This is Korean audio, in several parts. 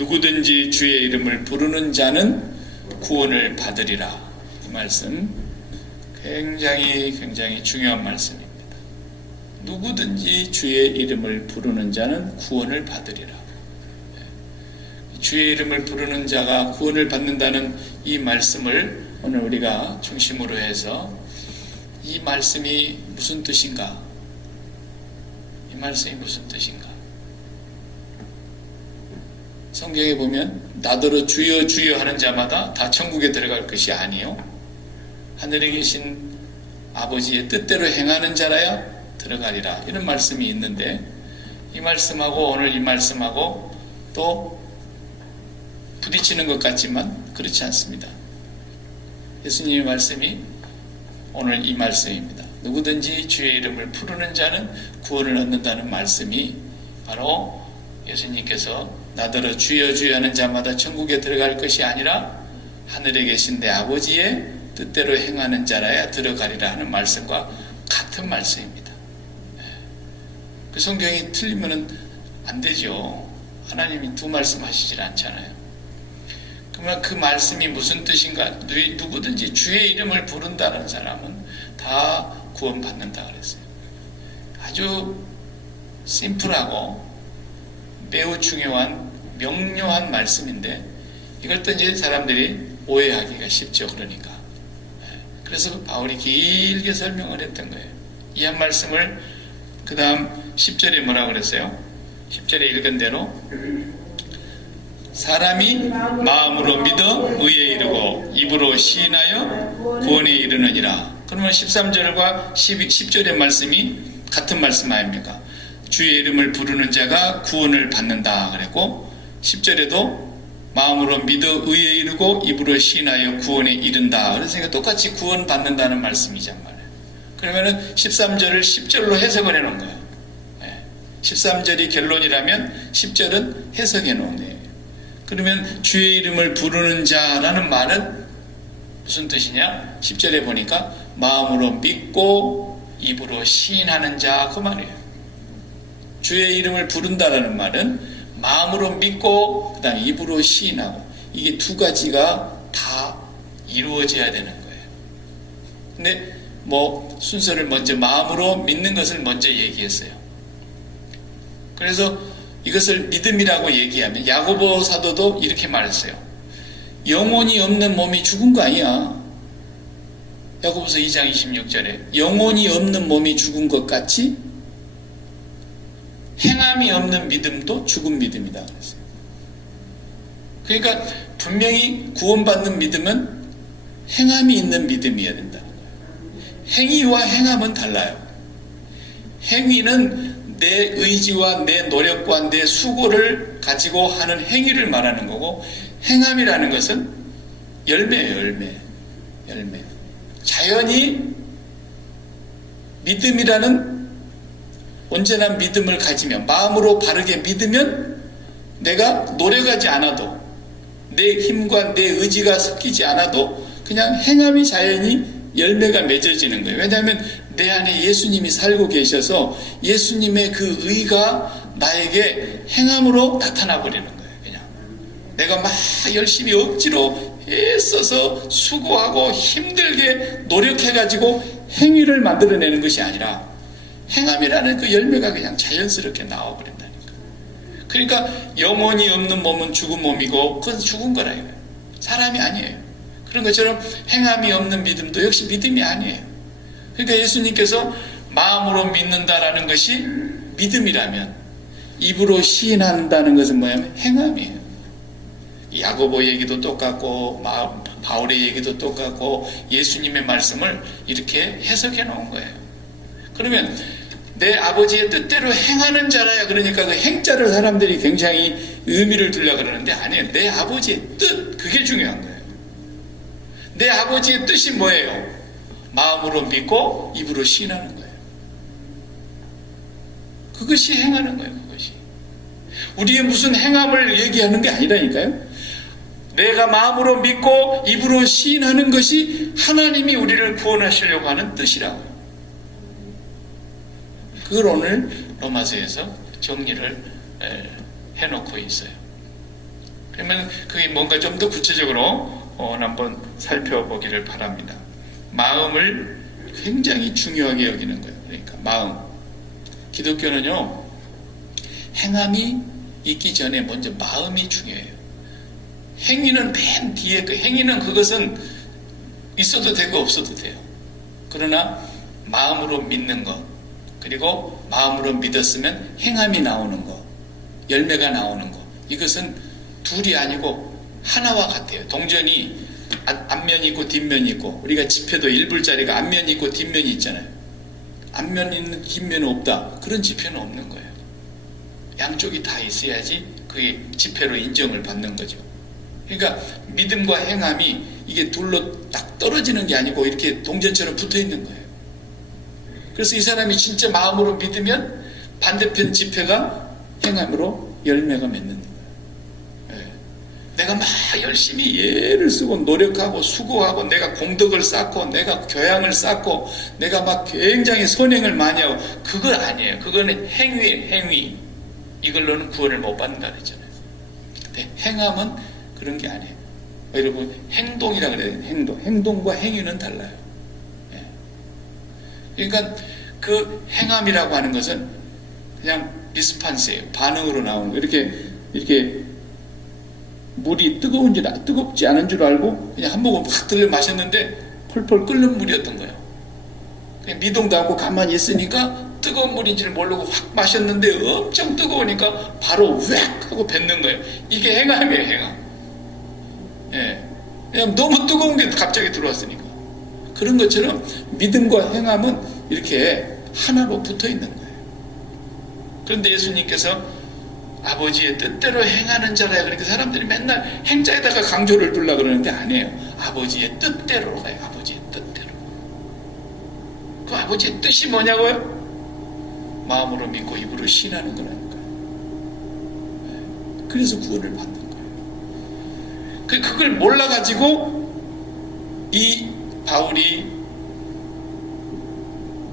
누구든지 주의 이름을 부르는 자는 구원을 받으리라. 이 말씀 굉장히 중요한 말씀입니다. 누구든지 주의 이름을 부르는 자는 구원을 받으리라. 주의 이름을 부르는 자가 구원을 받는다는 이 말씀을 오늘 우리가 중심으로 해서 이 말씀이 무슨 뜻인가? 이 말씀이 무슨 뜻인가? 성경에 보면 나더러 주여 주여 하는 자마다 다 천국에 들어갈 것이 아니요 하늘에 계신 아버지의 뜻대로 행하는 자라야 들어가리라. 이런 말씀이 있는데 이 말씀하고 오늘 이 말씀하고 또 부딪히는 것 같지만 그렇지 않습니다. 예수님의 말씀이 오늘 이 말씀입니다. 누구든지 주의 이름을 부르는 자는 구원을 얻는다는 말씀이 바로 예수님께서 나더러 주여 주여 하는 자마다 천국에 들어갈 것이 아니라 하늘에 계신 내 아버지의 뜻대로 행하는 자라야 들어가리라 하는 말씀과 같은 말씀입니다. 그 성경이 틀리면 안 되죠. 하나님이 두 말씀 하시질 않잖아요. 그러면 그 말씀이 무슨 뜻인가? 누구든지 주의 이름을 부른다는 사람은 다 구원받는다 그랬어요. 아주 심플하고 매우 중요한 명료한 말씀인데 이걸 또 이제 사람들이 오해하기가 쉽죠. 그러니까 그래서 바울이 길게 설명을 했던 거예요. 이 한 말씀을 그 다음 10절에 뭐라고 그랬어요? 10절에 읽은 대로 사람이 마음으로 믿어 의에 이르고 입으로 시인하여 구원에 이르느니라. 그러면 13절과 10절의 말씀이 같은 말씀 아닙니까? 주의 이름을 부르는 자가 구원을 받는다 그랬고 10절에도 마음으로 믿어 의에 이르고 입으로 시인하여 구원에 이른다. 그래서 똑같이 구원 받는다는 말씀이란 말이에요. 그러면은 13절을 10절로 해석을 해놓은 거예요. 13절이 결론이라면 10절은 해석해 놓은 거예요. 그러면 주의 이름을 부르는 자라는 말은 무슨 뜻이냐? 10절에 보니까 마음으로 믿고 입으로 시인하는 자 그 말이에요. 주의 이름을 부른다라는 말은 마음으로 믿고 그 다음에 입으로 시인하고 이게 두 가지가 다 이루어져야 되는 거예요. 근데 순서를 먼저 마음으로 믿는 것을 먼저 얘기했어요. 그래서 이것을 믿음이라고 얘기하면 야고보 사도도 이렇게 말했어요. 영혼이 없는 몸이 죽은 거 아니야. 야고보서 2장 26절에 영혼이 없는 몸이 죽은 것 같이 행함이 없는 믿음도 죽은 믿음이다 그랬어요. 그러니까 분명히 구원받는 믿음은 행함이 있는 믿음이어야 된다는 거예요. 행위와 행함은 달라요. 행위는 내 의지와 내 노력과 내 수고를 가지고 하는 행위를 말하는 거고 행함이라는 것은 열매예요. 열매. 자연히 믿음이라는 온전한 믿음을 가지면 마음으로 바르게 믿으면 내가 노력하지 않아도 내 힘과 내 의지가 섞이지 않아도 그냥 행함이 자연히 열매가 맺어지는 거예요. 왜냐하면 내 안에 예수님이 살고 계셔서 예수님의 그 의가 나에게 행함으로 나타나 버리는 거예요. 그냥 내가 막 열심히 억지로 애써서 수고하고 힘들게 노력해가지고 행위를 만들어내는 것이 아니라 행함이라는 그 열매가 그냥 자연스럽게 나와버린다니까. 그러니까 영혼이 없는 몸은 죽은 몸이고 그건 죽은 거라 이거예요. 사람이 아니에요. 그런 것처럼 행함이 없는 믿음도 역시 믿음이 아니에요. 그러니까 예수님께서 마음으로 믿는다라는 것이 믿음이라면 입으로 시인한다는 것은 뭐냐면 행함이에요. 야고보 얘기도 똑같고 바울의 얘기도 똑같고 예수님의 말씀을 이렇게 해석해 놓은 거예요. 그러면 내 아버지의 뜻대로 행하는 자라야 그러니까 그 행자를 사람들이 굉장히 의미를 두려고 그러는데 아니에요. 내 아버지의 뜻 그게 중요한 거예요. 내 아버지의 뜻이 뭐예요? 마음으로 믿고 입으로 시인하는 거예요. 그것이 행하는 거예요. 그것이 우리의 무슨 행함을 얘기하는 게 아니라니까요. 내가 마음으로 믿고 입으로 시인하는 것이 하나님이 우리를 구원하시려고 하는 뜻이라고요. 그걸 오늘 로마서에서 정리를 해놓고 있어요. 그러면 그게 뭔가 좀 더 구체적으로 한번 살펴보기를 바랍니다. 마음을 굉장히 중요하게 여기는 거예요. 그러니까 마음. 기독교는요, 행함이 있기 전에 먼저 마음이 중요해요. 행위는 맨 뒤에, 그 행위는 그것은 있어도 되고 없어도 돼요. 그러나 마음으로 믿는 것, 그리고 마음으로 믿었으면 행함이 나오는 것, 열매가 나오는 것, 이것은 둘이 아니고 하나와 같아요. 동전이 앞면이 있고 뒷면이 있고, 우리가 지폐도 1불짜리가 앞면이 있고 뒷면이 있잖아요. 앞면이 있는 뒷면은 없다, 그런 지폐는 없는 거예요. 양쪽이 다 있어야지 그게 지폐로 인정을 받는 거죠. 그러니까 믿음과 행함이 이게 둘로 딱 떨어지는 게 아니고 이렇게 동전처럼 붙어 있는 거예요. 그래서 이 사람이 진짜 마음으로 믿으면 반대편 지폐가 행함으로 열매가 맺는 거예요. 내가 막 열심히 예를 쓰고 노력하고 수고하고 내가 공덕을 쌓고 내가 교양을 쌓고 내가 막 굉장히 선행을 많이 하고, 그거 아니에요. 그거는 행위예요. 행위. 이걸로는 구원을 못 받는다 그랬잖아요. 근데 행함은 그런 게 아니에요. 여러분, 행동이라 그래요. 행동과 행위는 달라요. 그러니까 그 행함이라고 하는 것은 그냥 리스판스예요. 반응으로 나오는 거. 이렇게 물이 뜨겁지 않은 줄 알고 그냥 한 모금 확 들려 마셨는데 펄펄 끓는 물이었던 거예요. 그냥 미동도 않고 가만히 있으니까 뜨거운 물인 줄 모르고 확 마셨는데 엄청 뜨거우니까 바로 웩 하고 뱉는 거예요. 이게 행함이에요. 행함. 그냥 너무 뜨거운 게 갑자기 들어왔으니까. 그런 것처럼 믿음과 행함은 이렇게 하나로 붙어 있는 거예요. 그런데 예수님께서 아버지의 뜻대로 행하는 자라야, 그러니까 사람들이 맨날 행자에다가 강조를 두려고 그러는데 아니에요. 아버지의 뜻대로 가요. 아버지의 뜻대로. 그 아버지의 뜻이 뭐냐고요? 마음으로 믿고 입으로 신하는 거라니까요. 그래서 구원을 받는 거예요. 그걸 몰라가지고 이 바울이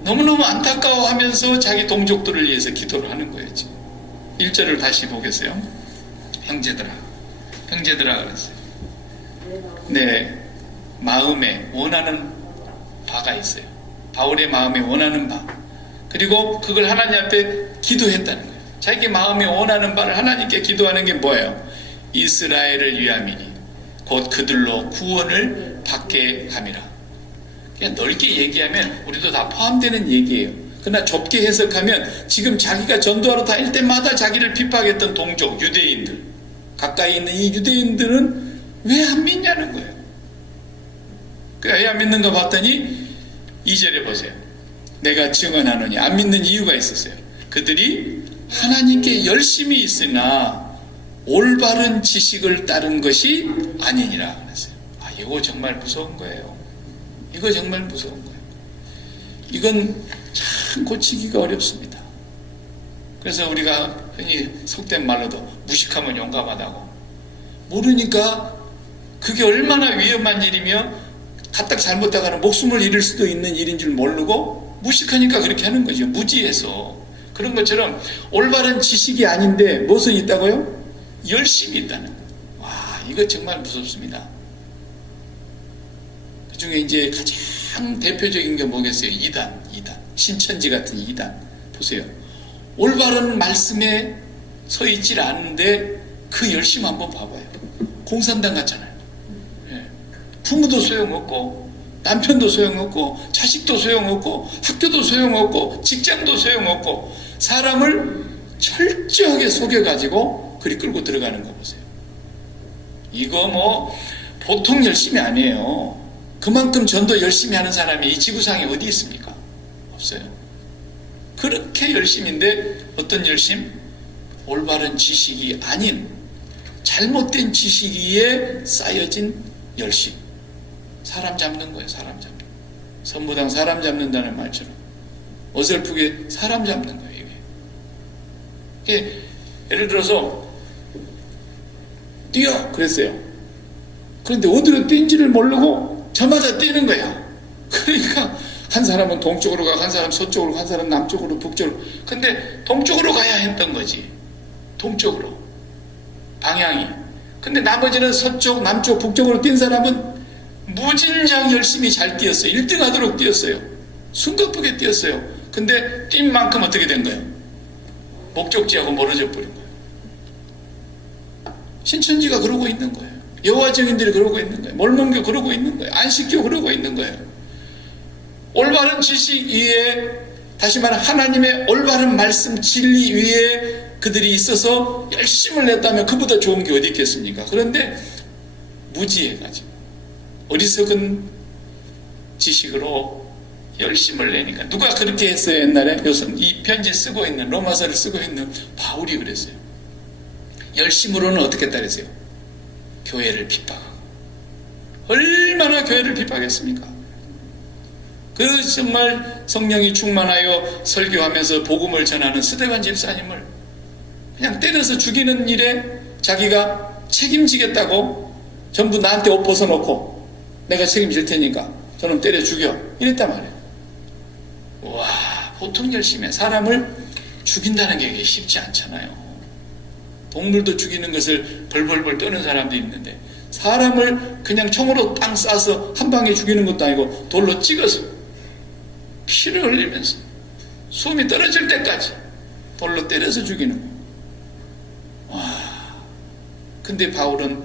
너무너무 안타까워하면서 자기 동족들을 위해서 기도를 하는 거예요. 지금 1절을 다시 보겠어요. 형제들아 그랬어요. 내 마음에 원하는 바가 있어요. 바울의 마음에 원하는 바. 그리고 그걸 하나님 앞에 기도했다는 거예요. 자기 마음에 원하는 바를 하나님께 기도하는 게 뭐예요? 이스라엘을 위함이니 곧 그들로 구원을 받게 함이라. 그냥 넓게 얘기하면 우리도 다 포함되는 얘기예요. 그러나 좁게 해석하면 지금 자기가 전도하러 다닐 때마다 자기를 핍박했던 동족, 유대인들, 가까이 있는 이 유대인들은 왜 안 믿냐는 거예요. 왜 안 믿는가 봤더니 2절에 보세요. 내가 증언하노니, 안 믿는 이유가 있었어요. 그들이 하나님께 열심히 있으나 올바른 지식을 따른 것이 아니니라 그랬어요. 이거 정말 무서운 거예요. 이거 정말 무서운 거예요. 이건 참 고치기가 어렵습니다. 그래서 우리가 흔히 속된 말로도 무식하면 용감하다고, 모르니까 그게 얼마나 위험한 일이며 가딱 잘못하면 목숨을 잃을 수도 있는 일인 줄 모르고 무식하니까 그렇게 하는 거죠. 무지해서. 그런 것처럼 올바른 지식이 아닌데 무엇은 있다고요? 열심히 있다는 거예요. 와, 이거 정말 무섭습니다. 그 중에 이제 가장 대표적인 게 뭐겠어요? 이단. 신천지 같은 이단. 보세요. 올바른 말씀에 서 있질 않은데 그 열심 한번 봐봐요. 공산당 같잖아요. 부모도 소용없고 남편도 소용없고 자식도 소용없고 학교도 소용없고 직장도 소용없고 사람을 철저하게 속여가지고 그리 끌고 들어가는 거 보세요. 이거 뭐 보통 열심이 아니에요. 그만큼 전도 열심히 하는 사람이 이 지구상에 어디 있습니까? 없어요. 그렇게 열심인데 어떤 열심? 올바른 지식이 아닌 잘못된 지식에 쌓여진 열심. 사람 잡는 거예요. 사람 잡는. 선무당 사람 잡는다는 말처럼 어설프게 사람 잡는 거예요. 이게 예를 들어서 뛰어 그랬어요. 그런데 어디로 뛴지를 모르고 저마다 뛰는 거야. 그러니까 한 사람은 동쪽으로 가고 한 사람 서쪽으로 가고 한 사람 남쪽으로 북쪽으로. 근데 동쪽으로 가야 했던 거지. 동쪽으로 방향이. 근데 나머지는 서쪽, 남쪽, 북쪽으로 뛴 사람은 무진장 열심히 잘 뛰었어요. 1등 하도록 뛰었어요. 숨가쁘게 뛰었어요. 근데 뛴 만큼 어떻게 된 거예요? 목적지하고 멀어져 버린 거예요. 신천지가 그러고 있는 거예요. 여호와 증인들이 그러고 있는 거예요. 몰몬교 그러고 있는 거예요. 안식교 그러고 있는 거예요. 올바른 지식 위에, 다시 말하면 하나님의 올바른 말씀 진리 위에 그들이 있어서 열심을 냈다면 그보다 좋은 게 어디 있겠습니까? 그런데 무지해가지고 어리석은 지식으로 열심을 내니까, 누가 그렇게 했어요? 옛날에 요즘 이 편지 쓰고 있는, 로마서를 쓰고 있는 바울이 그랬어요. 열심으로는 어떻게 했다 그랬어요? 교회를 핍박하고. 얼마나 교회를 핍박했습니까? 그 정말 성령이 충만하여 설교하면서 복음을 전하는 스데반 집사님을 그냥 때려서 죽이는 일에 자기가 책임지겠다고, 전부 나한테 옷 벗어놓고 내가 책임질 테니까 저놈 때려 죽여, 이랬단 말이에요. 와, 보통 열심히 사람을 죽인다는 게 쉽지 않잖아요. 동물도 죽이는 것을 벌벌벌 떠는 사람도 있는데, 사람을 그냥 총으로 땅 쏴서 한 방에 죽이는 것도 아니고 돌로 찍어서 피를 흘리면서 숨이 떨어질 때까지 돌로 때려서 죽이는 거예요. 와, 근데 바울은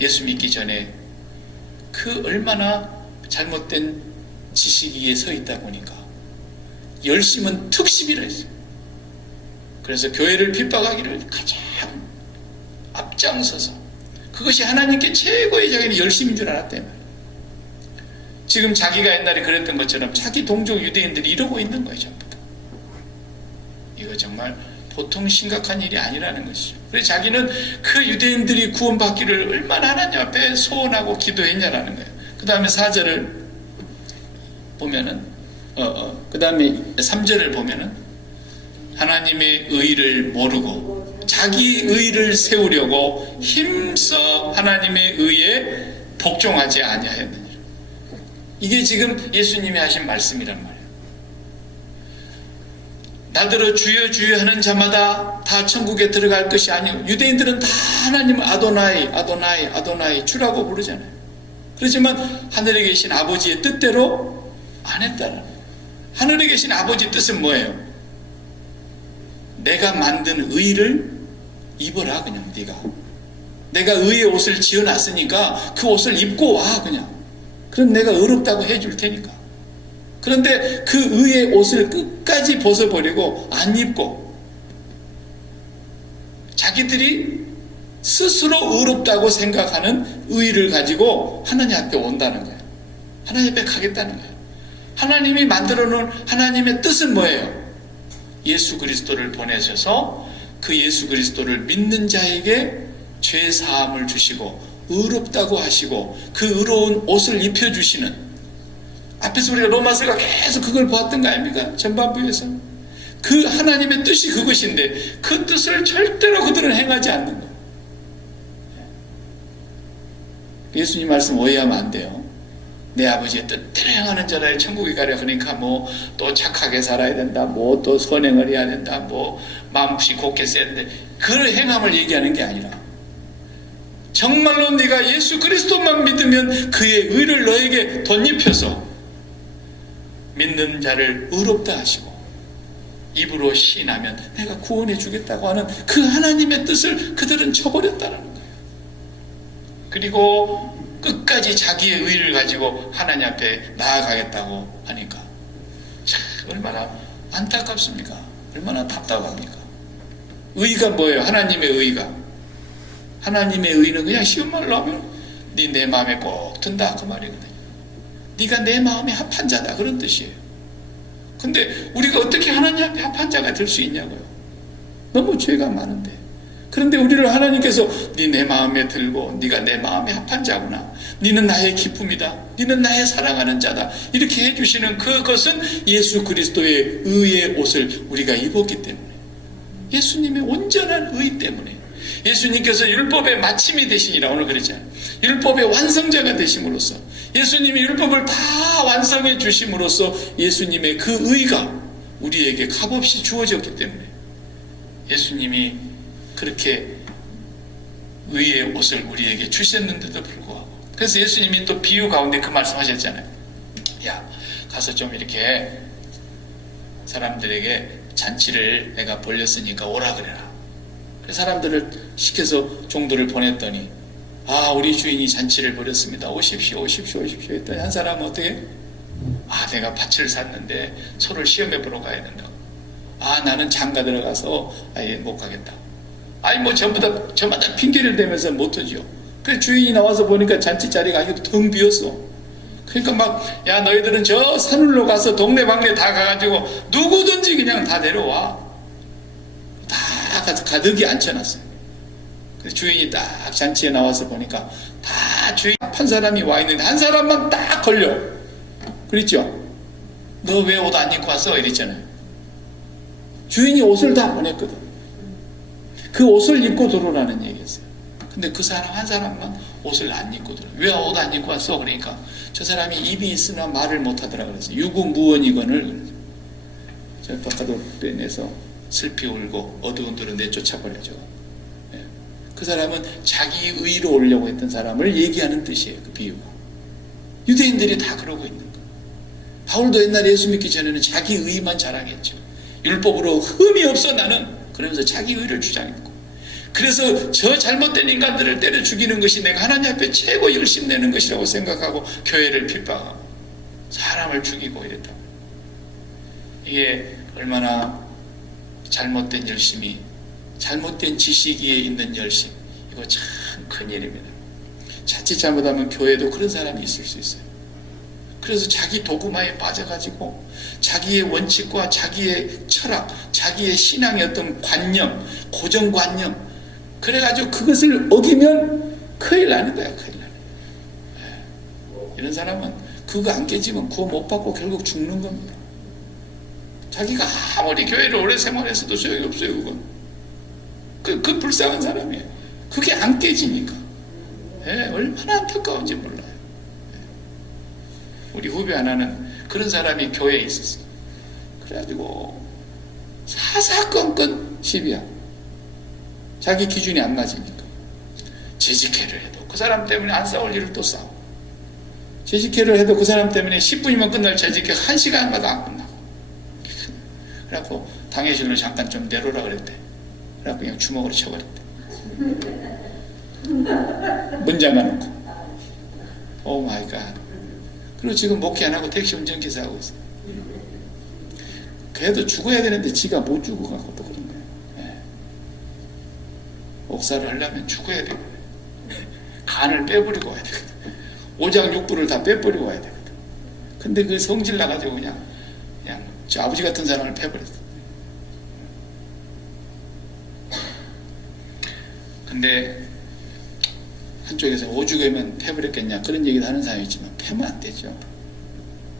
예수 믿기 전에 그 얼마나 잘못된 지식 위에 서 있다 보니까 열심은 특십이라 했어요. 그래서 교회를 핍박하기를 가장 앞장서서, 그것이 하나님께 최고의 자기는 열심인 줄 알았대요. 지금 자기가 옛날에 그랬던 것처럼 자기 동족 유대인들이 이러고 있는 거예요. 전부 다. 이거 정말 보통 심각한 일이 아니라는 것이죠. 그래서 자기는 그 유대인들이 구원받기를 얼마나 하나님 앞에 소원하고 기도했냐라는 거예요. 그 다음에 4절을 보면은 그 다음에 3절을 보면은 하나님의 의를 모르고 자기 의를 세우려고 힘써 하나님의 의에 복종하지 아니하였느니라. 이게 지금 예수님이 하신 말씀이란 말이에요. 나더러 주여 주여 하는 자마다 다 천국에 들어갈 것이 아니고, 유대인들은 다 하나님을 아도나이 아도나이 아도나이 주라고 부르잖아요. 그렇지만 하늘에 계신 아버지의 뜻대로 안 했다는 거예요. 하늘에 계신 아버지 뜻은 뭐예요? 내가 만든 의를 입어라. 그냥 내가 의의 옷을 지어놨으니까 그 옷을 입고 와. 그냥 그럼 내가 의롭다고 해줄 테니까. 그런데 그 의의 옷을 끝까지 벗어버리고 안 입고 자기들이 스스로 의롭다고 생각하는 의를 가지고 하나님 앞에 온다는 거예요. 하나님 앞에 가겠다는 거예요. 하나님이 만들어 놓은 하나님의 뜻은 뭐예요? 예수 그리스도를 보내셔서 그 예수 그리스도를 믿는 자에게 죄 사함을 주시고 의롭다고 하시고 그 의로운 옷을 입혀주시는, 앞에서 우리가 로마서가 계속 그걸 보았던 거 아닙니까? 전반부에서 그 하나님의 뜻이 그것인데 그 뜻을 절대로 그들은 행하지 않는 거예요. 예수님 말씀 오해하면 안 돼요. 내 아버지의 뜻대로 행하는 자라 천국에 가려. 그러니까 뭐 또 착하게 살아야 된다, 뭐 또 선행을 해야 된다, 뭐 마음씨 곱게 써야 된다, 그 행함을 얘기하는 게 아니라 정말로 네가 예수 그리스도만 믿으면 그의 의를 너에게 덧입혀서 믿는 자를 의롭다 하시고 입으로 시인하면 내가 구원해 주겠다고 하는 그 하나님의 뜻을 그들은 쳐버렸다는 거예요. 그리고 끝까지 자기의 의를 가지고 하나님 앞에 나아가겠다고 하니까 참 얼마나 안타깝습니까? 얼마나 답답합니까? 의가 뭐예요? 하나님의 의가. 하나님의 의는 그냥 쉬운 말로 하면 네 내 마음에 꼭 든다, 그 말이거든요. 네가 내 마음에 합한 자다, 그런 뜻이에요. 근데 우리가 어떻게 하나님 앞에 합한 자가 될 수 있냐고요? 너무 죄가 많은데. 그런데 우리를 하나님께서 네 내 마음에 들고 네가 내 마음에 합한 자구나, 네는 나의 기쁨이다, 네는 나의 사랑하는 자다, 이렇게 해주시는 그것은 예수 그리스도의 의의 옷을 우리가 입었기 때문에, 예수님의 온전한 의 때문에, 예수님께서 율법의 마침이 되시니라 오늘 그랬잖아요. 율법의 완성자가 되심으로써, 예수님이 율법을 다 완성해 주심으로써 예수님의 그 의가 우리에게 값없이 주어졌기 때문에 예수님이 그렇게 의의 옷을 우리에게 주셨는데도 불구하고. 그래서 예수님이 또 비유 가운데 그 말씀하셨잖아요. 야, 가서 좀 이렇게 사람들에게 잔치를 내가 벌렸으니까 오라 그래라. 그래서 사람들을 시켜서 종들을 보냈더니, 아, 우리 주인이 잔치를 벌였습니다. 오십시오, 오십시오, 오십시오 했더니 한 사람은 어떻게? 아, 내가 밭을 샀는데 소를 시험해 보러 가야 된다고. 아, 나는 장가 들어가서 아예 못 가겠다. 아니 뭐 전부 다 저마다 핑계를 대면서 못 오지요. 그래서 주인이 나와서 보니까 잔치 자리가 아주 텅 비었어. 그러니까 막, 야, 너희들은 저 산울로 가서 동네방네 다 가가지고 누구든지 그냥 다 내려와. 다 가서 가득히 앉혀놨어요. 그래서 주인이 딱 잔치에 나와서 보니까 다 주인 한 사람이 와 있는데 한 사람만 딱 걸려. 그랬죠? 너 왜 옷 안 입고 왔어? 이랬잖아요. 주인이 옷을 다 보냈거든. 그 옷을 입고 들어오라는 얘기였어요. 근데 그 사람 한 사람만 옷을 안 입고 들어요. 왜 옷 안 입고 왔어? 그러니까 저 사람이 입이 있으나 말을 못하더라 그랬어요. 유구무원이건을 저 바깥으로 빼내서 슬피 울고 어두운 데로 내쫓아버려죠. 그 사람은 자기 의로 오려고 했던 사람을 얘기하는 뜻이에요. 그 비유가. 유대인들이 다 그러고 있는 거예요. 바울도 옛날에 예수 믿기 전에는 자기 의만 자랑했죠. 율법으로 흠이 없어 나는. 그러면서 자기 의를 주장했고. 그래서 저 잘못된 인간들을 때려 죽이는 것이 내가 하나님 앞에 최고 열심 내는 것이라고 생각하고 교회를 핍박하고 사람을 죽이고 이랬다. 이게 얼마나 잘못된 열심이, 잘못된 지식에 있는 열심, 이거 참 큰일입니다. 자칫 잘못하면 교회도 그런 사람이 있을 수 있어요. 그래서 자기 도구마에 빠져가지고 자기의 원칙과 자기의 철학, 자기의 신앙의 어떤 관념, 고정관념, 그래가지고 그것을 어기면 큰일 나는 거야. 큰일 나는 거야. 이런 사람은 그거 안 깨지면 구원 못 받고 결국 죽는 겁니다. 자기가 아무리 교회를 오래 생활했어도 소용이 없어요. 그건 그 불쌍한 사람이에요. 그게 안 깨지니까. 얼마나 안타까운지 몰라요. 우리 후배 하나는 그런 사람이 교회에 있었어요. 그래가지고 사사건건 시비야. 자기 기준이 안 맞으니까 재직회를 해도 그 사람 때문에 안 싸울 일을 또 싸워. 재직회를 해도 그 사람 때문에 10분이면 끝날 재직회 1시간마다 안 끝나고. 그래갖고 당회실로 잠깐 좀 내려오라 그랬대. 그래갖고 그냥 주먹으로 쳐버렸대. 문 잠가놓고. 오 마이 갓. 그리고 지금 목회 안 하고 택시 운전기사 하고 있어요. 걔도 죽어야 되는데 지가 못 죽어갖고 또 그런 거예요. 옥사를 하려면 죽어야 되거든. 간을 빼버리고 와야 되거든. 오장육부를 다 빼버리고 와야 되거든. 근데 그 성질 나가지고 그냥 저 아버지 같은 사람을 패버렸어. 근데 한쪽에서 오죽하면 패버렸겠냐 그런 얘기도 하는 사람이 있지만 패면 안 되죠.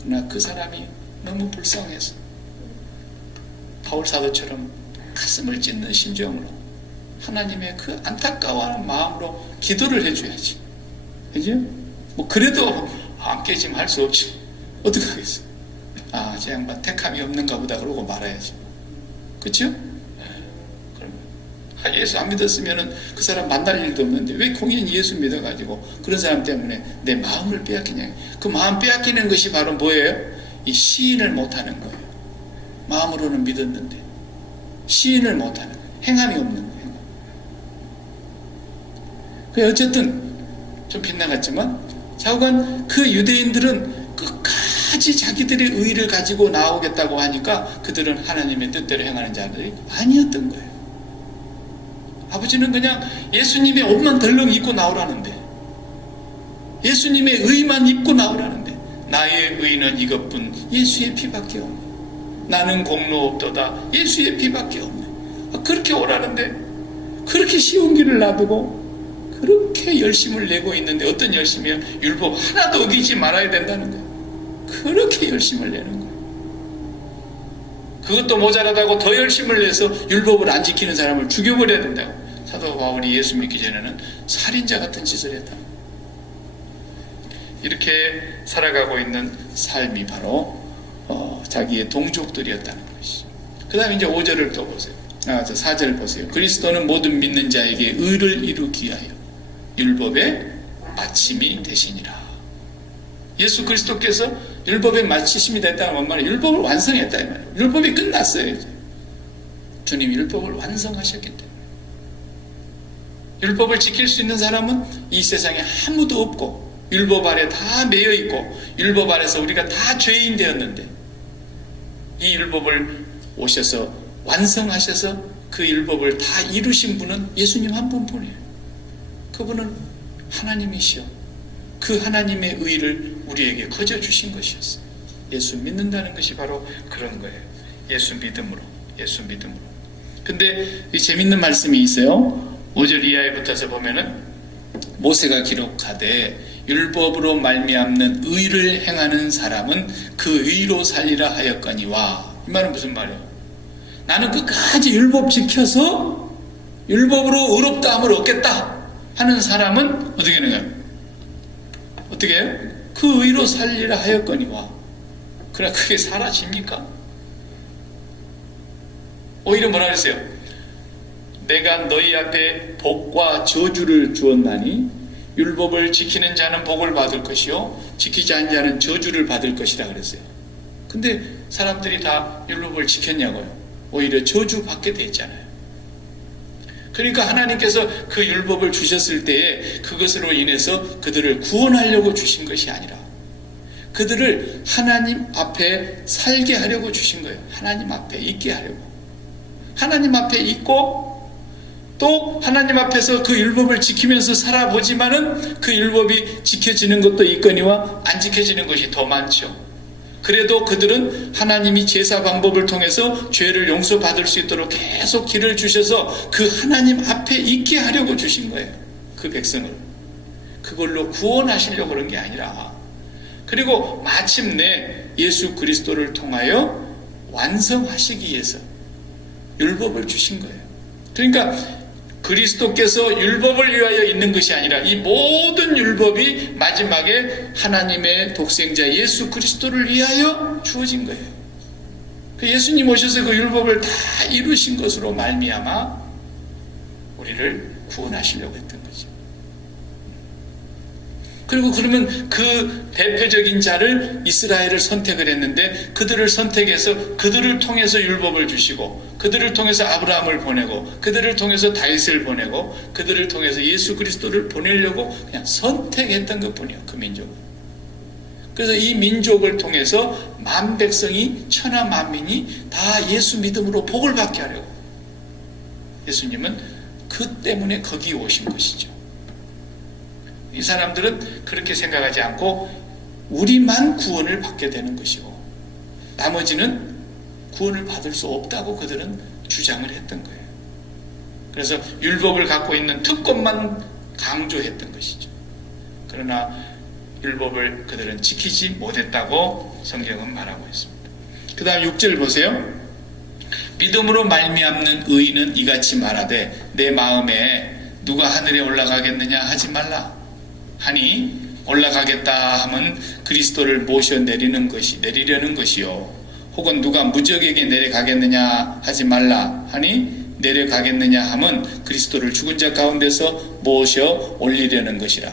그러나 그 사람이 너무 불쌍해서 바울 사도처럼 가슴을 찢는 심정으로 하나님의 그 안타까워하는 마음으로 기도를 해줘야지. 그죠? 뭐 그래도 안 깨지면 할 수 없지. 어떻게 하겠어? 아, 저 양반 택함이 없는가 보다 그러고 말아야지. 그렇죠? 예수 안 믿었으면 그 사람 만날 일도 없는데 왜 공연히 예수 믿어가지고 그런 사람 때문에 내 마음을 빼앗기냐. 그 마음 빼앗기는 것이 바로 뭐예요? 이 시인을 못하는 거예요. 마음으로는 믿었는데 시인을 못하는 거예요. 행함이 없는 거예요. 어쨌든 좀 빗나갔지만 자우간 그 유대인들은 끝까지 자기들의 의의를 가지고 나오겠다고 하니까 그들은 하나님의 뜻대로 행하는 자들이 아니었던 거예요. 아버지는 그냥 예수님의 옷만 덜렁 입고 나오라는데, 예수님의 의만 입고 나오라는데, 나의 의는 이것뿐 예수의 피밖에 없네. 나는 공로 없도다 예수의 피밖에 없네. 그렇게 오라는데 그렇게 쉬운 길을 놔두고 그렇게 열심을 내고 있는데, 어떤 열심이요? 율법 하나도 어기지 말아야 된다는 거예요. 그렇게 열심을 내는 거예요. 그것도 모자라다고 더 열심을 내서 율법을 안 지키는 사람을 죽여버려야 된다고. 사도 바울이 예수 믿기 전에는 살인자 같은 짓을 했다. 이렇게 살아가고 있는 삶이 바로 자기의 동족들이었다는 것이. 그 다음에 이제 5절을 또 보세요. 4절 보세요. 그리스도는 모든 믿는 자에게 의를 이루기 위하여 율법의 마침이 되시니라. 예수 그리스도께서 율법의 마침이 됐다는 말은 율법을 완성했다 이 말이에요. 율법이 끝났어요. 이제. 주님이 율법을 완성하셨기 때문에. 율법을 지킬 수 있는 사람은 이 세상에 아무도 없고, 율법 아래 다 매여 있고, 율법 아래서 우리가 다 죄인 되었는데, 이 율법을 오셔서 완성하셔서 그 율법을 다 이루신 분은 예수님 한 분뿐이에요. 그분은 하나님이시여 그 하나님의 의를 우리에게 거저 주신 것이었어요. 예수 믿는다는 것이 바로 그런 거예요. 예수 믿음으로. 근데 이 재밌는 말씀이 있어요. 5절 이하에 붙어서 보면은 모세가 기록하되 율법으로 말미암는 의를 행하는 사람은 그 의로 살리라 하였거니와. 이 말은 무슨 말이에요? 나는 끝까지 율법 지켜서 율법으로 의롭다함을 얻겠다 하는 사람은 어떻게 하는 거예요? 어떻게 해요? 그 의로 살리라 하였거니와. 그러나 그게 사라집니까? 오히려 뭐라 그랬어요? 내가 너희 앞에 복과 저주를 주었나니 율법을 지키는 자는 복을 받을 것이요 지키지 않는 자는 저주를 받을 것이라 그랬어요. 근데 사람들이 다 율법을 지켰냐고요? 오히려 저주 받게 돼 있잖아요. 그러니까 하나님께서 그 율법을 주셨을 때에 그것으로 인해서 그들을 구원하려고 주신 것이 아니라 그들을 하나님 앞에 살게 하려고 주신 거예요. 하나님 앞에 있게 하려고. 하나님 앞에 있고 또 하나님 앞에서 그 율법을 지키면서 살아보지만은 그 율법이 지켜지는 것도 있거니와 안 지켜지는 것이 더 많죠. 그래도 그들은 하나님이 제사 방법을 통해서 죄를 용서받을 수 있도록 계속 길을 주셔서 그 하나님 앞에 있게 하려고 주신 거예요. 그 백성을. 그걸로 구원하시려고 그런 게 아니라 그리고 마침내 예수 그리스도를 통하여 완성하시기 위해서 율법을 주신 거예요. 그러니까 그리스도께서 율법을 위하여 있는 것이 아니라 이 모든 율법이 마지막에 하나님의 독생자 예수 그리스도를 위하여 주어진 거예요. 그 예수님 오셔서 그 율법을 다 이루신 것으로 말미암아 우리를 구원하시려고 했던 거죠. 그리고 그러면 그 대표적인 자를 이스라엘을 선택을 했는데 그들을 선택해서 그들을 통해서 율법을 주시고 그들을 통해서 아브라함을 보내고 그들을 통해서 다윗을 보내고 그들을 통해서 예수 그리스도를 보내려고 그냥 선택했던 것뿐이에요. 그 민족은. 그래서 이 민족을 통해서 만 백성이 천하 만민이 다 예수 믿음으로 복을 받게 하려고 예수님은 그 때문에 거기 오신 것이죠. 이 사람들은 그렇게 생각하지 않고 우리만 구원을 받게 되는 것이고 나머지는 구원을 받을 수 없다고 그들은 주장을 했던 거예요. 그래서 율법을 갖고 있는 특권만 강조했던 것이죠. 그러나 율법을 그들은 지키지 못했다고 성경은 말하고 있습니다. 그 다음 6절 보세요. 믿음으로 말미암는 의인은 이같이 말하되 내 마음에 누가 하늘에 올라가겠느냐 하지 말라 하니 올라가겠다 하면 그리스도를 모셔 내리려는 것이요 혹은 누가 무적에게 내려가겠느냐 하지 말라 하니 내려가겠느냐 하면 그리스도를 죽은 자 가운데서 모셔 올리려는 것이라.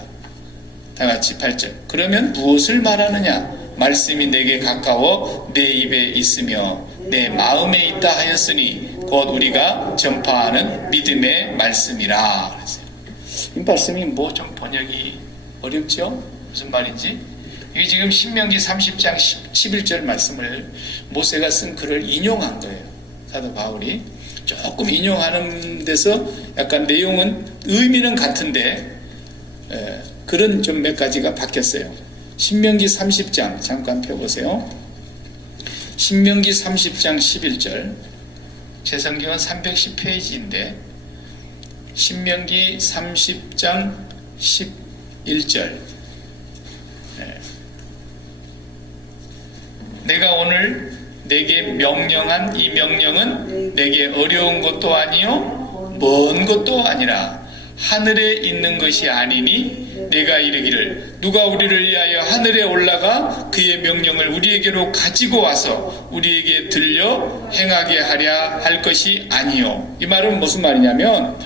다 같이 8절. 그러면 무엇을 말하느냐? 말씀이 내게 가까워 내 입에 있으며 내 마음에 있다 하였으니 곧 우리가 전파하는 믿음의 말씀이라. 그랬어요. 이 말씀이 뭐 좀 번역이 어렵죠? 무슨 말인지? 이게 지금 신명기 30장 11절 말씀을 모세가 쓴 글을 인용한 거예요. 사도 바울이. 조금 인용하는 데서 약간 내용은 의미는 같은데 글은 좀 몇 가지가 바뀌었어요. 신명기 30장 잠깐 펴보세요. 신명기 30장 11절 제 성경은 310페이지인데 신명기 30장 11절 내가 오늘 내게 명령한 이 명령은 내게 어려운 것도 아니요 먼 것도 아니라 하늘에 있는 것이 아니니 내가 이르기를 누가 우리를 위하여 하늘에 올라가 그의 명령을 우리에게로 가지고 와서 우리에게 들려 행하게 하랴 할 것이 아니요. 이 말은 무슨 말이냐면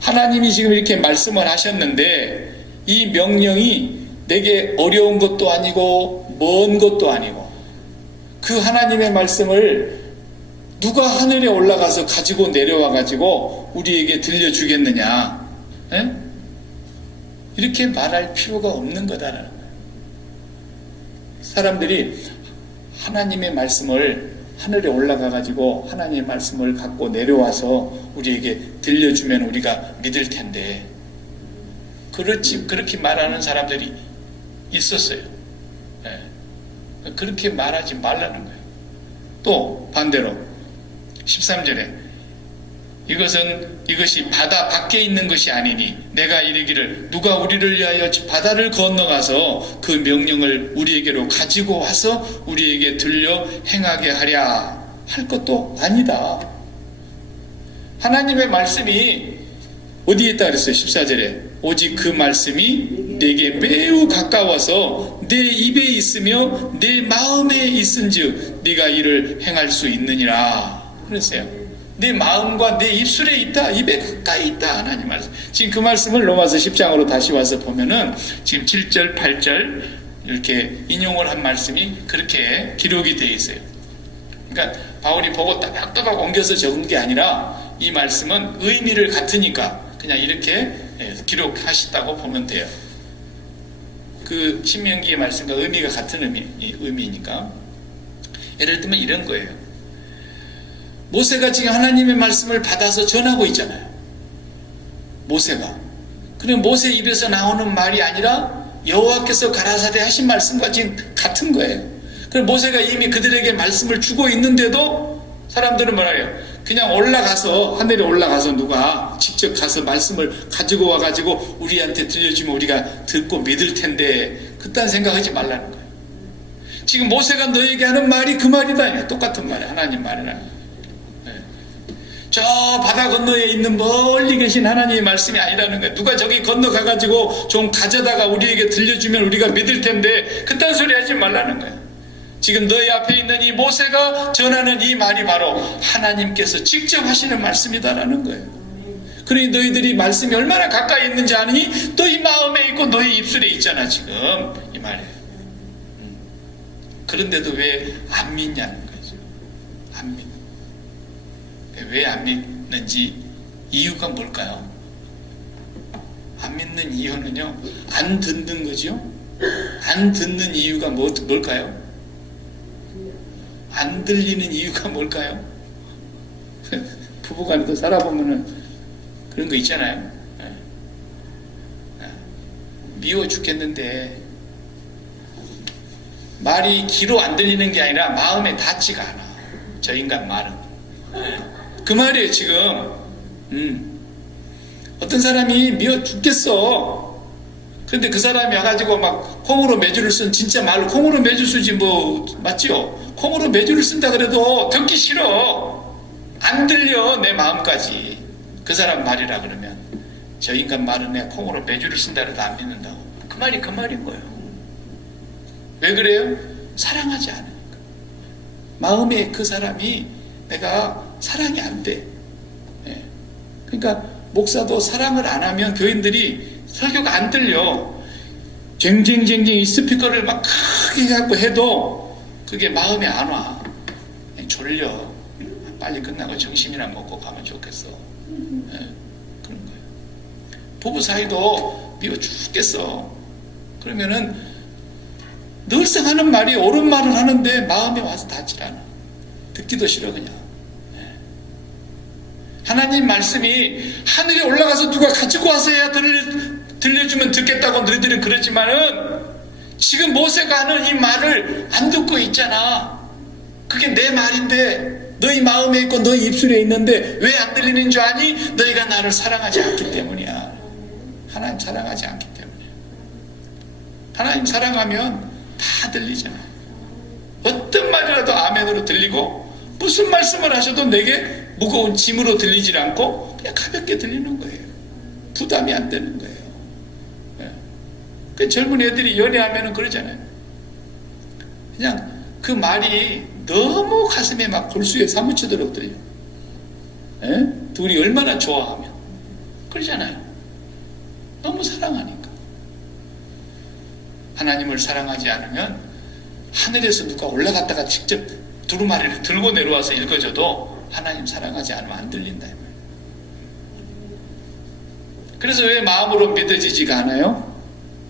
하나님이 지금 이렇게 말씀을 하셨는데 이 명령이 내게 어려운 것도 아니고 먼 것도 아니고 그 하나님의 말씀을 누가 하늘에 올라가서 가지고 내려와 가지고 우리에게 들려주겠느냐? 에? 이렇게 말할 필요가 없는 거다라는 거예요. 사람들이 하나님의 말씀을 하늘에 올라가 가지고 하나님의 말씀을 갖고 내려와서 우리에게 들려주면 우리가 믿을 텐데 그렇게 말하는 사람들이 있었어요. 예. 그렇게 말하지 말라는 거예요. 또 반대로 13절에 이것이 바다 밖에 있는 것이 아니니 내가 이르기를 누가 우리를 위하여 바다를 건너가서 그 명령을 우리에게로 가지고 와서 우리에게 들려 행하게 하랴 할 것도 아니다. 하나님의 말씀이 어디에 있다 그랬어요? 14절에 오직 그 말씀이 내게 매우 가까워서 내 입에 있으며 내 마음에 있은즉 네가 이를 행할 수 있느니라 그랬어요. 내 마음과 내 입술에 있다, 입에 가까이 있다 하나님 말씀. 지금 그 말씀을 로마서 10장으로 다시 와서 보면은 지금 7절 8절 이렇게 인용을 한 말씀이 그렇게 기록이 되어 있어요. 그러니까 바울이 보고 따박따박 옮겨서 적은 게 아니라 이 말씀은 의미를 같으니까 그냥 이렇게 기록하셨다고 보면 돼요. 그 신명기의 말씀과 의미가 같은 의미니까. 예를 들면 이런 거예요. 모세가 지금 하나님의 말씀을 받아서 전하고 있잖아요. 모세가. 그럼 모세 입에서 나오는 말이 아니라 여호와께서 가라사대 하신 말씀과 지금 같은 거예요. 그럼 모세가 이미 그들에게 말씀을 주고 있는데도 사람들은 뭐라요? 그냥 올라가서 하늘에 올라가서 누가 직접 가서 말씀을 가지고 와가지고 우리한테 들려주면 우리가 듣고 믿을 텐데 그딴 생각하지 말라는 거예요. 지금 모세가 너에게 하는 말이 그 말이다. 똑같은 말이에요. 하나님 말이라는 거예요. 저 바다 건너에 있는 멀리 계신 하나님의 말씀이 아니라는 거예요. 누가 저기 건너가가지고 좀 가져다가 우리에게 들려주면 우리가 믿을 텐데 그딴 소리 하지 말라는 거예요. 지금 너희 앞에 있는 이 모세가 전하는 이 말이 바로 하나님께서 직접 하시는 말씀이다라는 거예요. 그러니 너희들이 말씀이 얼마나 가까이 있는지 아니? 너희 마음에 있고 너희 입술에 있잖아 지금 이 말이에요. 그런데도 왜 안 믿냐는 거죠. 안 믿. 왜 안 믿는지 이유가 뭘까요? 안 믿는 이유는요, 안 듣는 거죠. 안 듣는 이유가 뭘까요? 안 들리는 이유가 뭘까요? 부부간에도 살아보면은 그런 거 있잖아요. 미워 죽겠는데 말이 귀로 안 들리는 게 아니라 마음에 닿지가 않아. 저 인간 말은. 그 말이에요 지금. 어떤 사람이 미워 죽겠어. 근데 그 사람이 와가지고 막 콩으로 매주를 쓴 진짜 말로 콩으로 매주 쓰지 뭐 맞죠? 콩으로 매주를 쓴다 그래도 듣기 싫어. 안 들려 내 마음까지. 그 사람 말이라 그러면 저 인간 말은 내가 콩으로 매주를 쓴다 그래도 안 믿는다고. 그 말이 그 말인 거예요. 왜 그래요? 사랑하지 않으니까. 마음에 그 사람이 내가 사랑이 안 돼. 그러니까 목사도 사랑을 안 하면 교인들이 설교가 안 들려. 쟁쟁쟁쟁 이 스피커를 막 크게 갖고 해도 그게 마음에 안 와. 졸려. 빨리 끝나고 점심이나 먹고 가면 좋겠어. 그런 거예요. 부부 사이도 미워 죽겠어. 그러면은 늘상 하는 말이 옳은 말을 하는데 마음에 와서 닿질 않아. 듣기도 싫어 그냥. 하나님 말씀이 하늘에 올라가서 누가 가지고 와서 해야 들려주면 듣겠다고 너희들은 그러지만은 지금 모세가 하는 이 말을 안 듣고 있잖아. 그게 내 말인데 너희 마음에 있고 너희 입술에 있는데 왜 안 들리는 줄 아니? 너희가 나를 사랑하지 않기 때문이야. 하나님 사랑하지 않기 때문이야. 하나님 사랑하면 다 들리잖아. 어떤 말이라도 아멘으로 들리고 무슨 말씀을 하셔도 내게 무거운 짐으로 들리질 않고 그냥 가볍게 들리는 거예요. 부담이 안 되는 거예요. 그 젊은 애들이 연애하면 그러잖아요. 그냥 그 말이 너무 가슴에 막 골수에 사무치도록 들려. 둘이 얼마나 좋아하면. 그러잖아요. 너무 사랑하니까. 하나님을 사랑하지 않으면 하늘에서 누가 올라갔다가 직접 두루마리를 들고 내려와서 읽어줘도 하나님 사랑하지 않으면 안 들린다. 그래서 왜 마음으로 믿어지지가 않아요?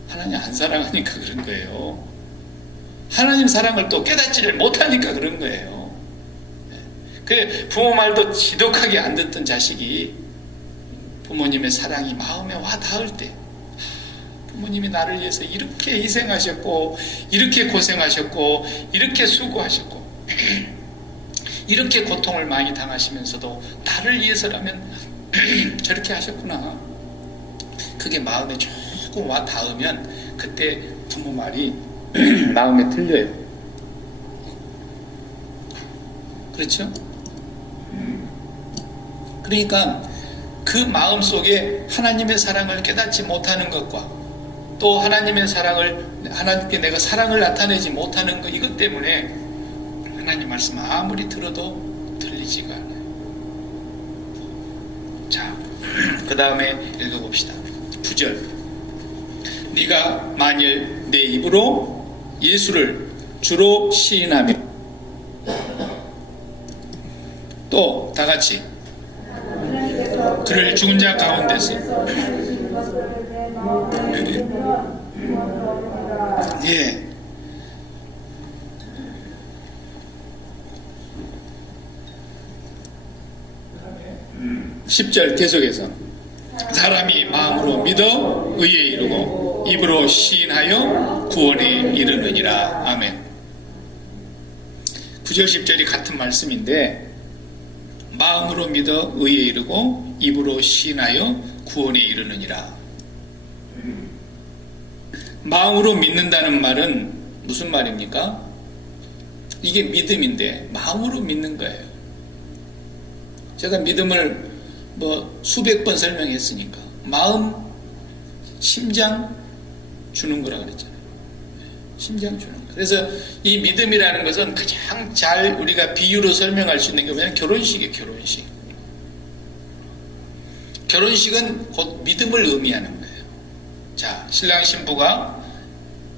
하나님 안 사랑하니까 그런 거예요. 하나님 사랑을 또 깨닫지를 못하니까 그런 거예요. 그 부모 말도 지독하게 안 듣던 자식이 부모님의 사랑이 마음에 와 닿을 때, 부모님이 나를 위해서 이렇게 희생하셨고, 이렇게 고생하셨고, 이렇게 수고하셨고, 이렇게 고통을 많이 당하시면서도 나를 위해서라면 저렇게 하셨구나. 그게 마음에 조금 와 닿으면 그때 부모 말이 마음에 들려요. 그렇죠? 그러니까 그 마음 속에 하나님의 사랑을 깨닫지 못하는 것과 또 하나님의 사랑을, 하나님께 내가 사랑을 나타내지 못하는 것, 이것 때문에 하나님 말씀 아무리 들어도 들리지가 않아요. 자, 그 다음에 읽어봅시다. 9절. 네가 만일 내 입으로 예수를 주로 시인하며, 또 다같이 그를 죽은 자 가운데서, 예, 10절 계속해서 사람이 마음으로 믿어 의에 이르고 입으로 시인하여 구원에 이르느니라. 아멘. 9절 10절이 같은 말씀인데, 마음으로 믿어 의에 이르고 입으로 시인하여 구원에 이르느니라. 마음으로 믿는다는 말은 무슨 말입니까? 이게 믿음인데 마음으로 믿는 거예요. 제가 믿음을 수백 번 설명했으니까 마음, 심장 주는 거라 그랬잖아요. 심장 주는 거. 그래서 이 믿음이라는 것은 가장 잘 우리가 비유로 설명할 수 있는 게 뭐냐면 결혼식이에요. 결혼식. 결혼식은 곧 믿음을 의미하는 거예요. 자, 신랑 신부가